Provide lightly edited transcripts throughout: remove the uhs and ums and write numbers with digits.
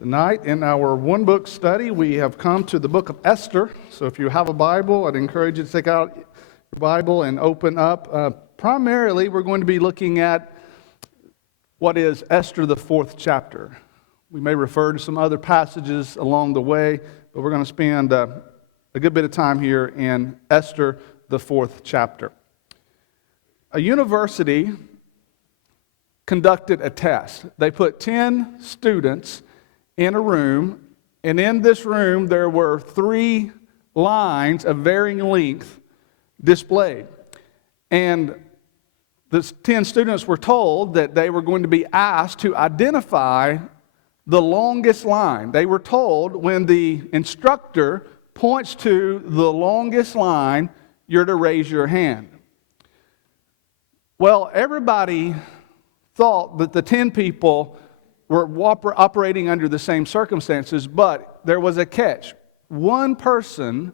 Tonight in our one-book study, we have come to the book of Esther. So if you have a Bible, I'd encourage you to take out your Bible and open up. Primarily, we're going to be looking at what is Esther, the 4th chapter. We may refer to some other passages along the way, but we're going to spend a good bit of time here in Esther, the 4th chapter. A university conducted a test. They put 10 students in a room, and in this room there were 3 lines of varying length displayed. And the 10 students were told that they were going to be asked to identify the longest line. They were told when the instructor points to the longest line, you're to raise your hand. Well, everybody thought that the 10 people were operating under the same circumstances, but there was a catch. One person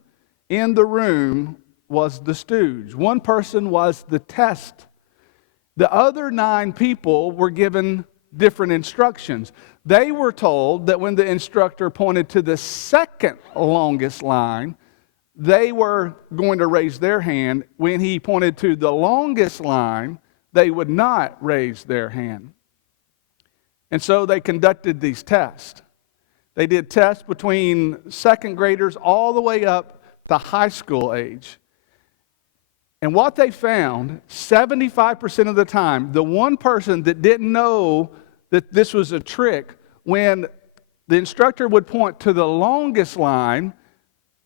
in the room was the stooge. One person was the test. The other 9 people were given different instructions. They were told that when the instructor pointed to the second longest line, they were going to raise their hand. When he pointed to the longest line, they would not raise their hand. And so they conducted these tests. They did tests between second graders all the way up to high school age. And what they found, 75% of the time, the one person that didn't know that this was a trick, when the instructor would point to the longest line,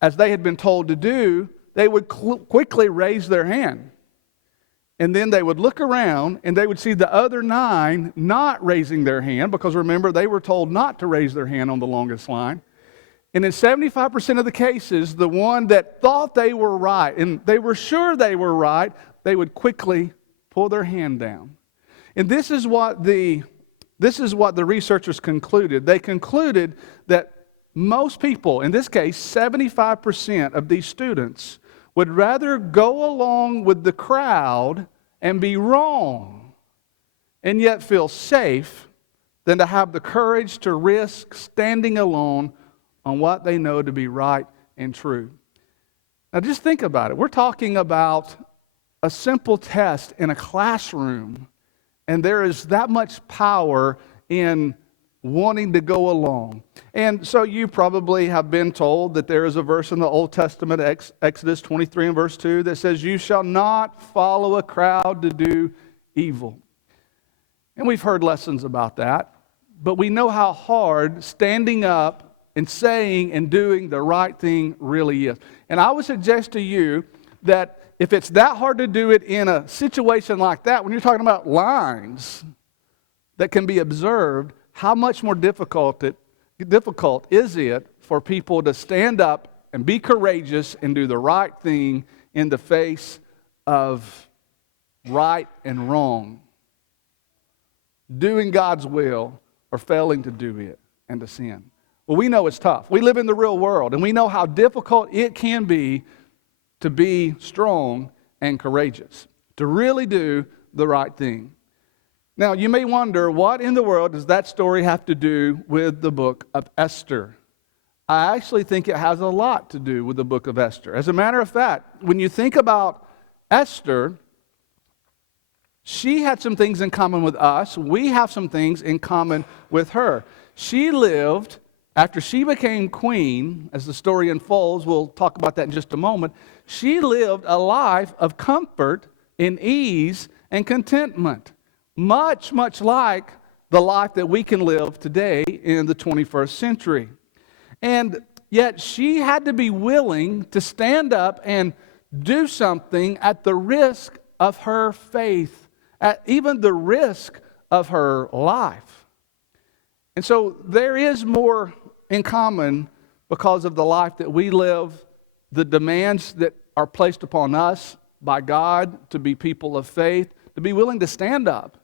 as they had been told to do, they would quickly raise their hand. And then they would look around and they would see the other 9 not raising their hand, because remember, they were told not to raise their hand on the longest line. And in 75% of the cases, the one that thought they were right, and they were sure they were right, they would quickly pull their hand down. And this is what the researchers concluded. They concluded that most people, in this case 75% of these students, would rather go along with the crowd and be wrong and yet feel safe than to have the courage to risk standing alone on what they know to be right and true. Now just think about it. We're talking about a simple test in a classroom, and there is that much power in wanting to go along. And so you probably have been told that there is a verse in the Old Testament, Exodus 23 and verse 2, that says, "You shall not follow a crowd to do evil." And we've heard lessons about that, but we know how hard standing up and saying and doing the right thing really is. And I would suggest to you that if it's that hard to do it in a situation like that, when you're talking about lines that can be observed, how much more difficult is it for people to stand up and be courageous and do the right thing in the face of right and wrong, doing God's will or failing to do it and to sin? Well, we know it's tough. We live in the real world, and we know how difficult it can be to be strong and courageous, to really do the right thing. Now, you may wonder, what in the world does that story have to do with the book of Esther? I actually think it has a lot to do with the book of Esther. As a matter of fact, when you think about Esther, she had some things in common with us. We have some things in common with her. She lived, after she became queen, as the story unfolds, we'll talk about that in just a moment, she lived a life of comfort and ease and contentment. Much, much like the life that we can live today in the 21st century. And yet she had to be willing to stand up and do something at the risk of her faith, at even the risk of her life. And so there is more in common because of the life that we live, the demands that are placed upon us by God to be people of faith, to be willing to stand up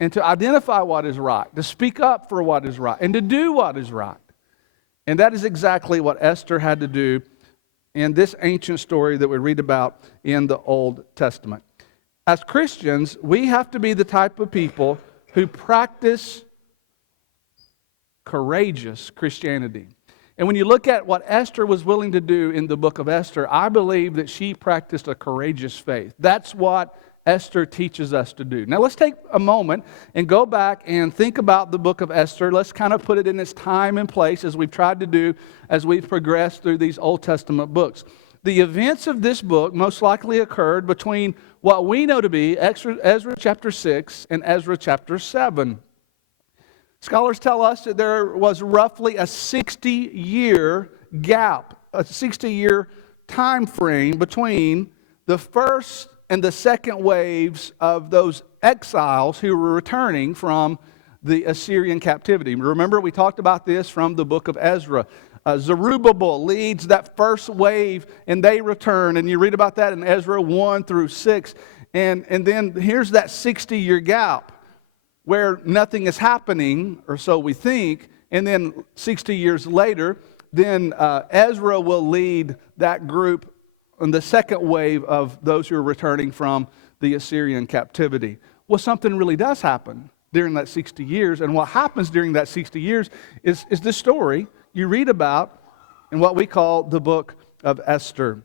and to identify what is right, to speak up for what is right, and to do what is right. And that is exactly what Esther had to do in this ancient story that we read about in the Old Testament. As Christians, we have to be the type of people who practice courageous Christianity. And when you look at what Esther was willing to do in the book of Esther, I believe that she practiced a courageous faith. That's what Esther teaches us to do. Now let's take a moment and go back and think about the book of Esther. Let's kind of put it in its time and place, as we've tried to do as we've progressed through these Old Testament books. The events of this book most likely occurred between what we know to be Ezra chapter 6 and Ezra chapter 7. Scholars tell us that there was roughly a 60-year gap, a 60-year time frame between the first and the second waves of those exiles who were returning from the Assyrian captivity. Remember, we talked about this from the book of Ezra. Zerubbabel leads that first wave, and they return. And you read about that in Ezra 1 through 6. And then here's that 60-year gap where nothing is happening, or so we think, and then 60 years later, then Ezra will lead that group on the second wave of those who are returning from the Assyrian captivity. Well, something really does happen during that 60 years, and what happens during that 60 years is this story you read about in what we call the book of Esther.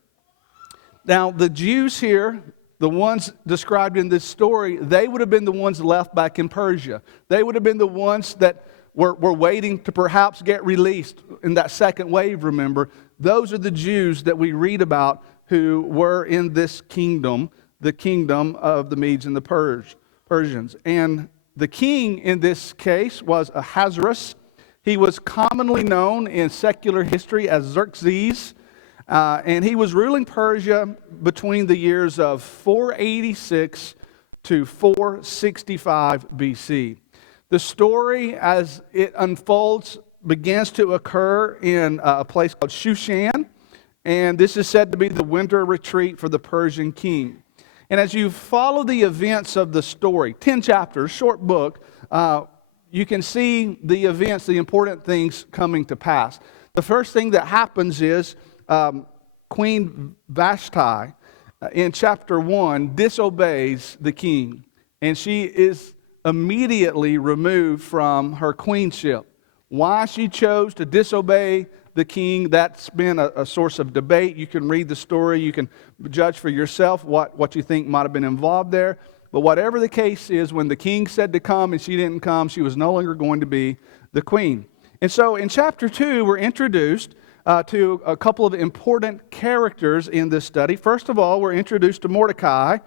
Now, the Jews here, the ones described in this story, they would have been the ones left back in Persia. They would have been the ones that were waiting to perhaps get released in that second wave, remember. Those are the Jews that we read about who were in this kingdom, the kingdom of the Medes and the Persians. And the king in this case was Ahasuerus. He was commonly known in secular history as Xerxes. And he was ruling Persia between the years of 486 to 465 BC. The story, as it unfolds, begins to occur in a place called Shushan, and this is said to be the winter retreat for the Persian king. And as you follow the events of the story, 10 chapters, short book, you can see the events, the important things coming to pass. The first thing that happens is Queen Vashti in chapter 1 disobeys the king, and she is immediately removed from her queenship. Why she chose to disobey the king, that's been a source of debate. You can read the story, you can judge for yourself what you think might have been involved there. But whatever the case is, when the king said to come and she didn't come, she was no longer going to be the queen. And so in chapter 2, we're introduced to a couple of important characters in this study. First of all, we're introduced to Mordecai,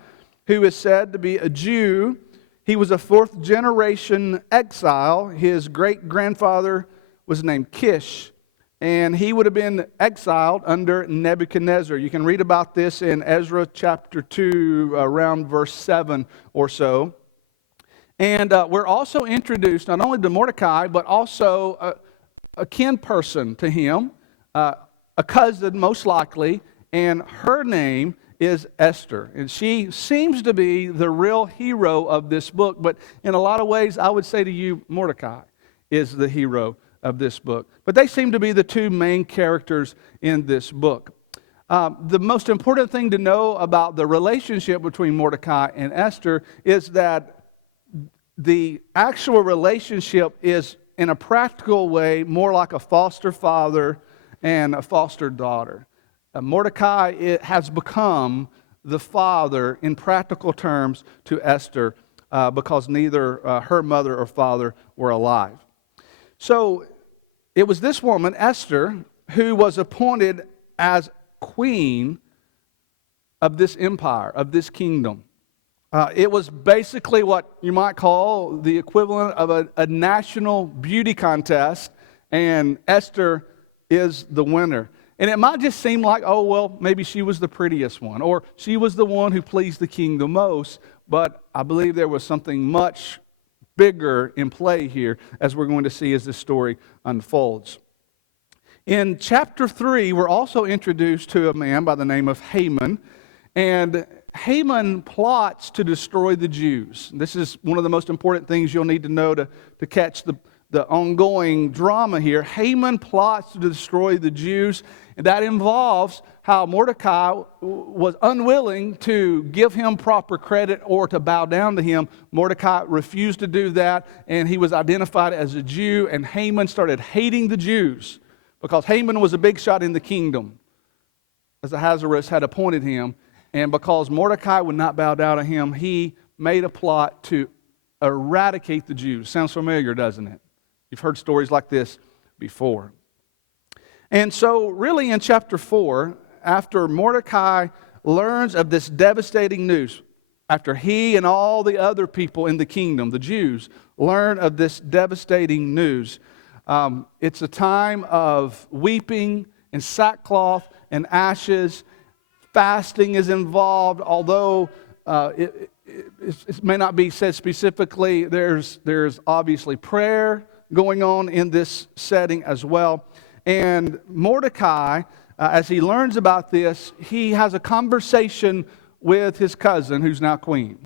who is said to be a Jew. He was a fourth-generation exile. His great-grandfather was named Kish, and he would have been exiled under Nebuchadnezzar. You can read about this in Ezra chapter 2, around verse 7 or so. And we're also introduced not only to Mordecai, but also a kin person to him, a cousin most likely, and her name is Esther. And she seems to be the real hero of this book, but in a lot of ways I would say to you, Mordecai is the hero of this book. But they seem to be the two main characters in this book. The most important thing to know about the relationship between Mordecai and Esther is that the actual relationship is, in a practical way, more like a foster father and a foster daughter. Mordecai has become the father, in practical terms, to Esther because neither her mother or father were alive. So it was this woman, Esther, who was appointed as queen of this empire, of this kingdom. It was basically what you might call the equivalent of a national beauty contest, and Esther is the winner. And it might just seem like, oh, well, maybe she was the prettiest one, or she was the one who pleased the king the most, but I believe there was something much bigger in play here, as we're going to see as this story unfolds. In chapter 3, we're also introduced to a man by the name of Haman, and Haman plots to destroy the Jews. This is one of the most important things you'll need to know to catch the ongoing drama here. Haman plots to destroy the Jews, and that involves how Mordecai was unwilling to give him proper credit or to bow down to him. Mordecai refused to do that, and he was identified as a Jew, and Haman started hating the Jews because Haman was a big shot in the kingdom, as Ahasuerus had appointed him, and because Mordecai would not bow down to him, he made a plot to eradicate the Jews. Sounds familiar, doesn't it? You've heard stories like this before. And so really in chapter 4, after Mordecai learns of this devastating news, after he and all the other people in the kingdom, the Jews, learn of this devastating news, it's a time of weeping and sackcloth and ashes. Fasting is involved, although it may not be said specifically. There's obviously prayer going on in this setting as well. And Mordecai, as he learns about this, he has a conversation with his cousin, who's now queen,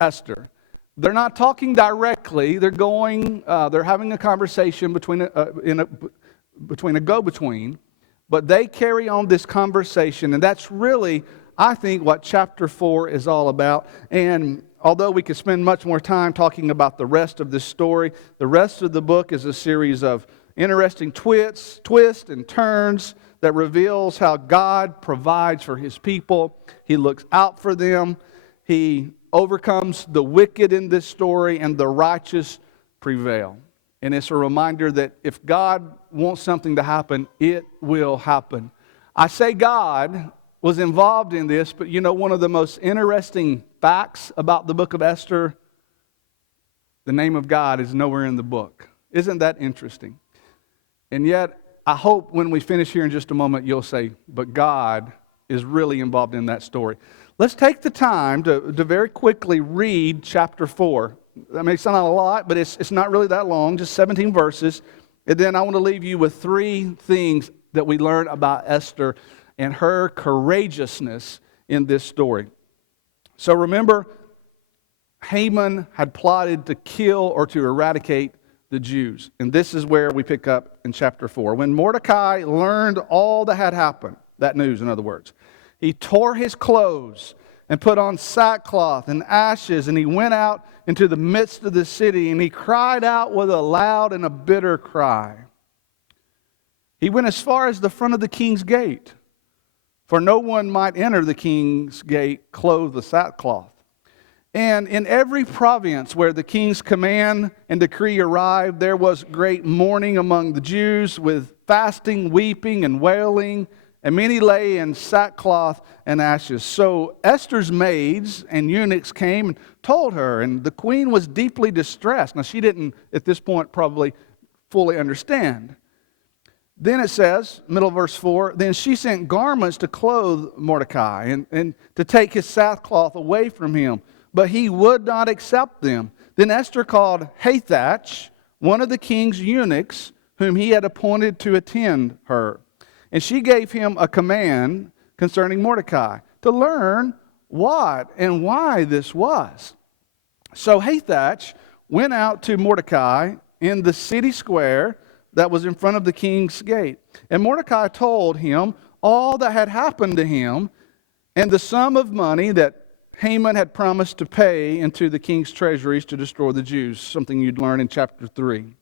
Esther. They're not talking directly. They're having a conversation between a go-between, but they carry on this conversation, and that's really, I think, what chapter 4 is all about. And although we could spend much more time talking about the rest of this story, the rest of the book is a series of interesting twists and turns that reveals how God provides for His people. He looks out for them. He overcomes the wicked in this story, and the righteous prevail. And it's a reminder that if God wants something to happen, it will happen. I say God was involved in this, but you know, one of the most interesting facts about the book of Esther, the name of God is nowhere in the book. Isn't that interesting? And yet, I hope when we finish here in just a moment, you'll say, but God is really involved in that story. Let's take the time to very quickly read chapter 4. That may sound like a lot, but it's not really that long, just 17 verses. And then I want to leave you with 3 things that we learn about Esther and her courageousness in this story. So remember, Haman had plotted to kill or to eradicate the Jews. And this is where we pick up in chapter 4. When Mordecai learned all that had happened, that news in other words, he tore his clothes and put on sackcloth and ashes, and he went out into the midst of the city, and he cried out with a loud and a bitter cry. He went as far as the front of the king's gate, for no one might enter the king's gate clothed with sackcloth. And in every province where the king's command and decree arrived, there was great mourning among the Jews, with fasting, weeping, and wailing, and many lay in sackcloth and ashes. So Esther's maids and eunuchs came and told her, and the queen was deeply distressed. Now, she didn't, at this point, probably fully understand. Then it says, middle of verse 4, then she sent garments to clothe Mordecai and to take his sackcloth away from him, but he would not accept them. Then Esther called Hathach, one of the king's eunuchs, whom he had appointed to attend her. And she gave him a command concerning Mordecai to learn what and why this was. So Hathach went out to Mordecai in the city square that was in front of the king's gate. And Mordecai told him all that had happened to him and the sum of money that Haman had promised to pay into the king's treasuries to destroy the Jews, something you'd learn in chapter 3.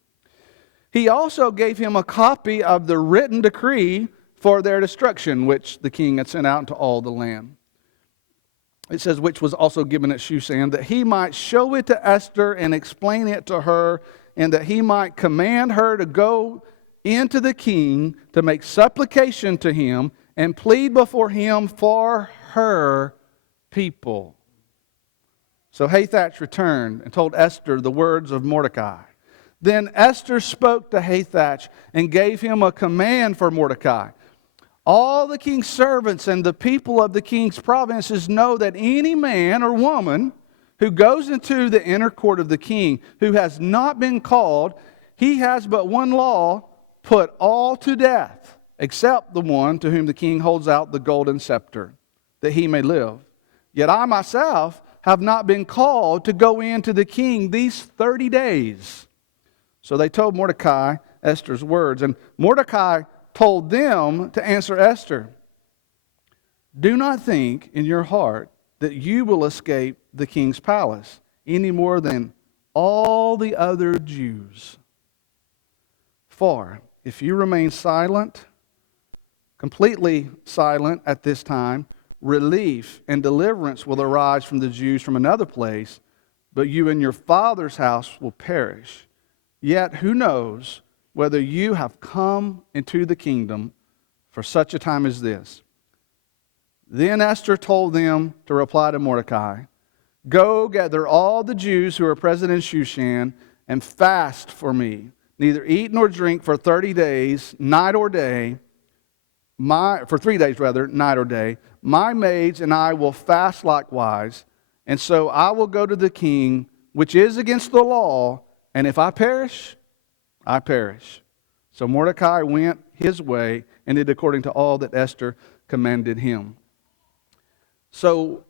He also gave him a copy of the written decree for their destruction, which the king had sent out into all the land. It says, which was also given at Shushan, that he might show it to Esther and explain it to her, and that he might command her to go into the king to make supplication to him and plead before him for her people. So Hathach returned and told Esther the words of Mordecai. Then Esther spoke to Hathach and gave him a command for Mordecai. All the king's servants and the people of the king's provinces know that any man or woman who goes into the inner court of the king, who has not been called, he has but one law, put all to death, except the one to whom the king holds out the golden scepter, that he may live. Yet I myself have not been called to go in to the king these 30 days. So they told Mordecai Esther's words, and Mordecai told them to answer Esther. Do not think in your heart that you will escape the king's palace any more than all the other Jews. For if you remain silent, completely silent at this time, relief and deliverance will arise from the Jews from another place, but you and your father's house will perish. Yet who knows whether you have come into the kingdom for such a time as this? Then Esther told them to reply to Mordecai, go gather all the Jews who are present in Shushan and fast for me. Neither eat nor drink for 30 days, night or day. For 3 days rather, night or day. My maids and I will fast likewise. And so I will go to the king, which is against the law. And if I perish, I perish. So Mordecai went his way and did according to all that Esther commanded him. So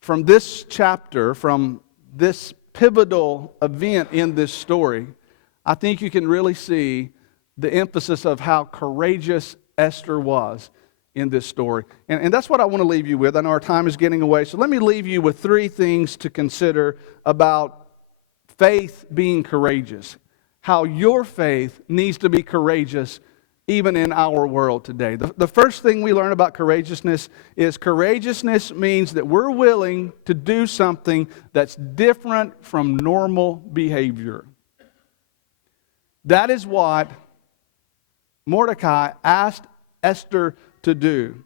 from this chapter, from this pivotal event in this story, I think you can really see the emphasis of how courageous Esther was in this story. And that's what I want to leave you with. I know our time is getting away, so let me leave you with 3 things to consider about faith being courageous. How your faith needs to be courageous even in our world today. The first thing we learn about courageousness is courageousness means that we're willing to do something that's different from normal behavior. That is what Mordecai asked Esther to do.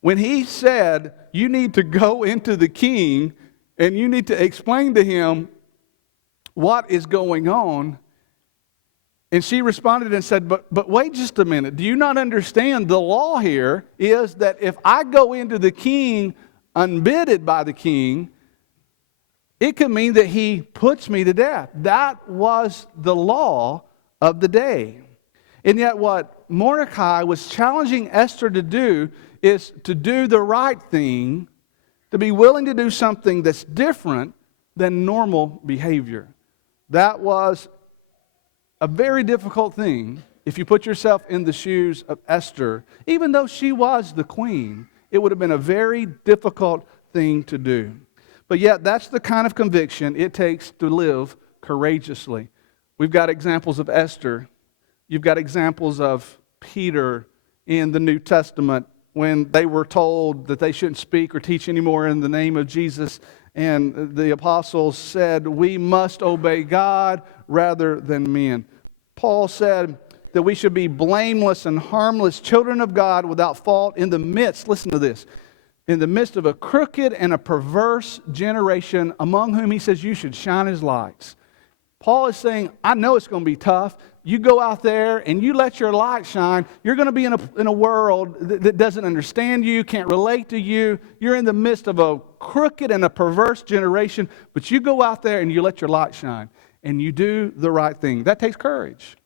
When he said, you need to go into the king and you need to explain to him what is going on, and she responded and said, but wait just a minute. Do you not understand? The law here is that if I go into the king unbidden by the king, it could mean that he puts me to death. That was the law of the day. And yet what Mordecai was challenging Esther to do is to do the right thing, to be willing to do something that's different than normal behavior. That was a very difficult thing if you put yourself in the shoes of Esther. Even though she was the queen, it would have been a very difficult thing to do. But yet, that's the kind of conviction it takes to live courageously. We've got examples of Esther. You've got examples of Peter in the New Testament when they were told that they shouldn't speak or teach anymore in the name of Jesus. And the apostles said, we must obey God rather than men. Paul said that we should be blameless and harmless children of God without fault in the midst, listen to this, in the midst of a crooked and a perverse generation among whom he says you should shine as lights. Paul is saying, I know it's going to be tough. You go out there and you let your light shine. You're going to be in a world that doesn't understand you, can't relate to you. You're in the midst of a crooked and a perverse generation, but you go out there and you let your light shine and you do the right thing. That takes courage.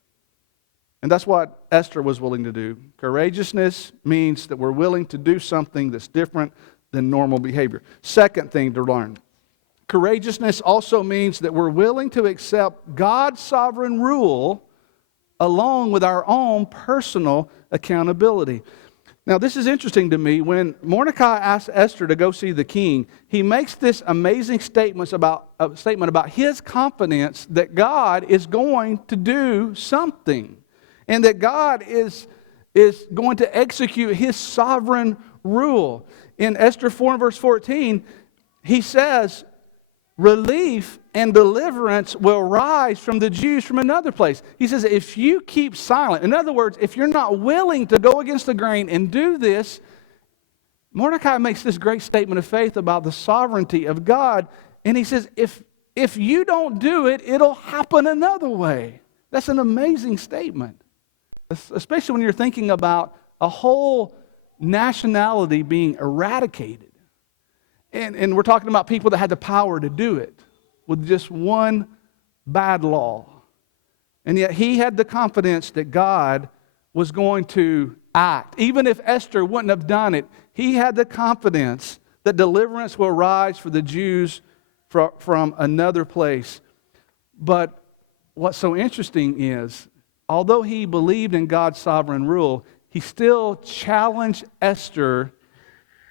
And that's what Esther was willing to do. Courageousness means that we're willing to do something that's different than normal behavior. Second thing to learn. Courageousness also means that we're willing to accept God's sovereign rule along with our own personal accountability. Now, this is interesting to me. When Mordecai asked Esther to go see the king, he makes this amazing statement about his confidence that God is going to do something and that God is going to execute his sovereign rule. In Esther 4 and verse 14, he says, relief and deliverance will rise from the Jews from another place. He says, if you keep silent, in other words, if you're not willing to go against the grain and do this, Mordecai makes this great statement of faith about the sovereignty of God. And he says, if you don't do it, it'll happen another way. That's an amazing statement, especially when you're thinking about a whole nationality being eradicated. And we're talking about people that had the power to do it with just one bad law. And yet he had the confidence that God was going to act. Even if Esther wouldn't have done it, he had the confidence that deliverance will rise for the Jews from another place. But what's so interesting is, although he believed in God's sovereign rule, he still challenged Esther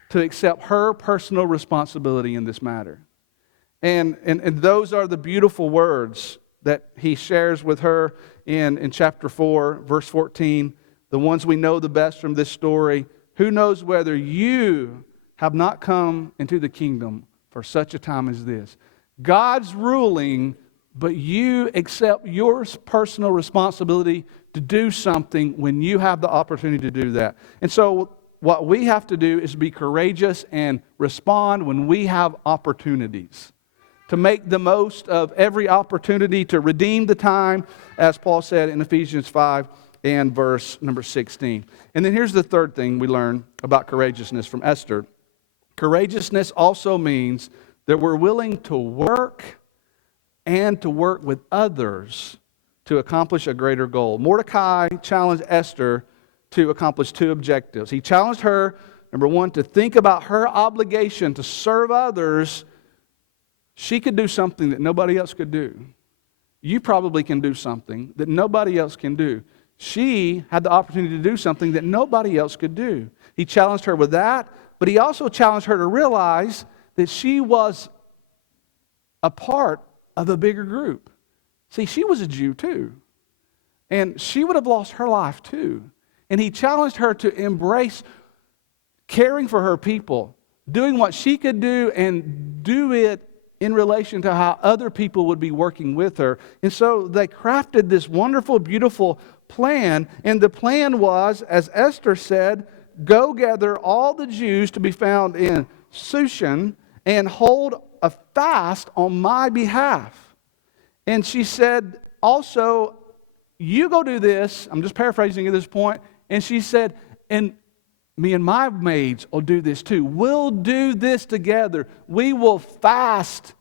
to accept her personal responsibility in this matter. And those are the beautiful words that he shares with her in chapter 4, verse 14, the ones we know the best from this story. Who knows whether you have not come into the kingdom for such a time as this? God's ruling, but you accept your personal responsibility to do something when you have the opportunity to do that. And so what we have to do is be courageous and respond when we have opportunities, to make the most of every opportunity to redeem the time, as Paul said in Ephesians 5 and verse number 16. And then here's the third thing we learn about courageousness from Esther. Courageousness also means that we're willing to work and to work with others to accomplish a greater goal. Mordecai challenged Esther to accomplish two objectives. He challenged her, number one, to think about her obligation to serve others. She could do something that nobody else could do. You probably can do something that nobody else can do. She had the opportunity to do something that nobody else could do. He challenged her with that, but he also challenged her to realize that she was a part of a bigger group. See, she was a Jew too, and she would have lost her life too. And he challenged her to embrace caring for her people, doing what she could do and do it in relation to how other people would be working with her. And so they crafted this wonderful, beautiful plan. And the plan was, as Esther said, go gather all the Jews to be found in Shushan and hold a fast on my behalf. And she said, also, you go do this. I'm just paraphrasing at this point. And she said, and me and my maids will do this too. We'll do this together. We will fast.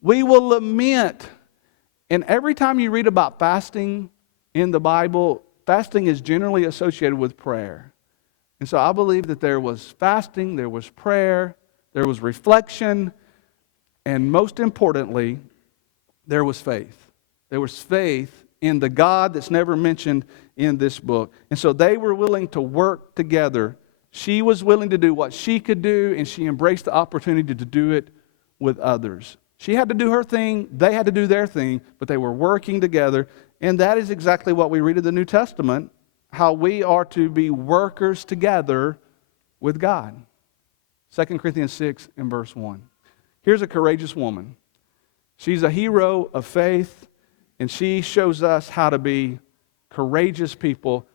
We will lament. And every time you read about fasting in the Bible, fasting is generally associated with prayer. And so I believe that there was fasting, there was prayer, there was reflection, and most importantly, there was faith. There was faith in the God that's never mentioned in this book. And so they were willing to work together. She was willing to do what she could do, and she embraced the opportunity to do it with others. She had to do her thing, they had to do their thing, but they were working together. And that is exactly what we read in the New Testament, how we are to be workers together with God. 2 Corinthians 6 and verse 1. Here's a courageous woman. She's a hero of faith, and she shows us how to be courageous people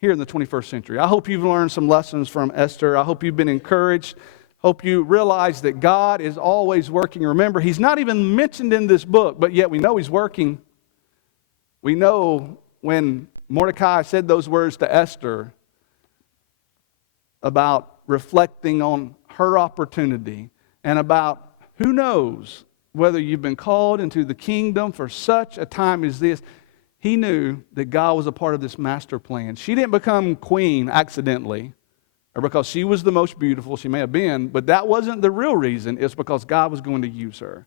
here in the 21st century. I hope you've learned some lessons from Esther. I hope you've been encouraged. Hope you realize that God is always working. Remember, He's not even mentioned in this book, but yet we know He's working. We know when Mordecai said those words to Esther about reflecting on her opportunity and about who knows whether you've been called into the kingdom for such a time as this. He knew that God was a part of this master plan. She didn't become queen accidentally or because she was the most beautiful. She may have been, but that wasn't the real reason. It's because God was going to use her.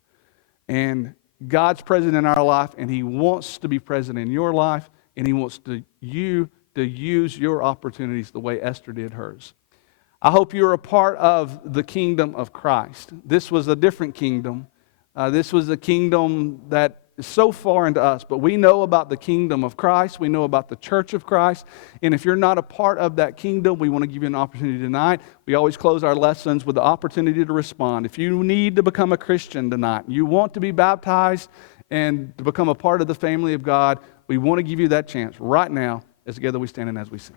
And God's present in our life, and He wants to be present in your life, and He wants you to use your opportunities the way Esther did hers. I hope you're a part of the kingdom of Christ. This was a different kingdom. This was a kingdom that is so foreign to us, but we know about the kingdom of Christ. We know about the church of Christ. And if you're not a part of that kingdom, we want to give you an opportunity tonight. We always close our lessons with the opportunity to respond. If you need to become a Christian tonight, you want to be baptized and to become a part of the family of God, we want to give you that chance right now as together we stand and as we sing.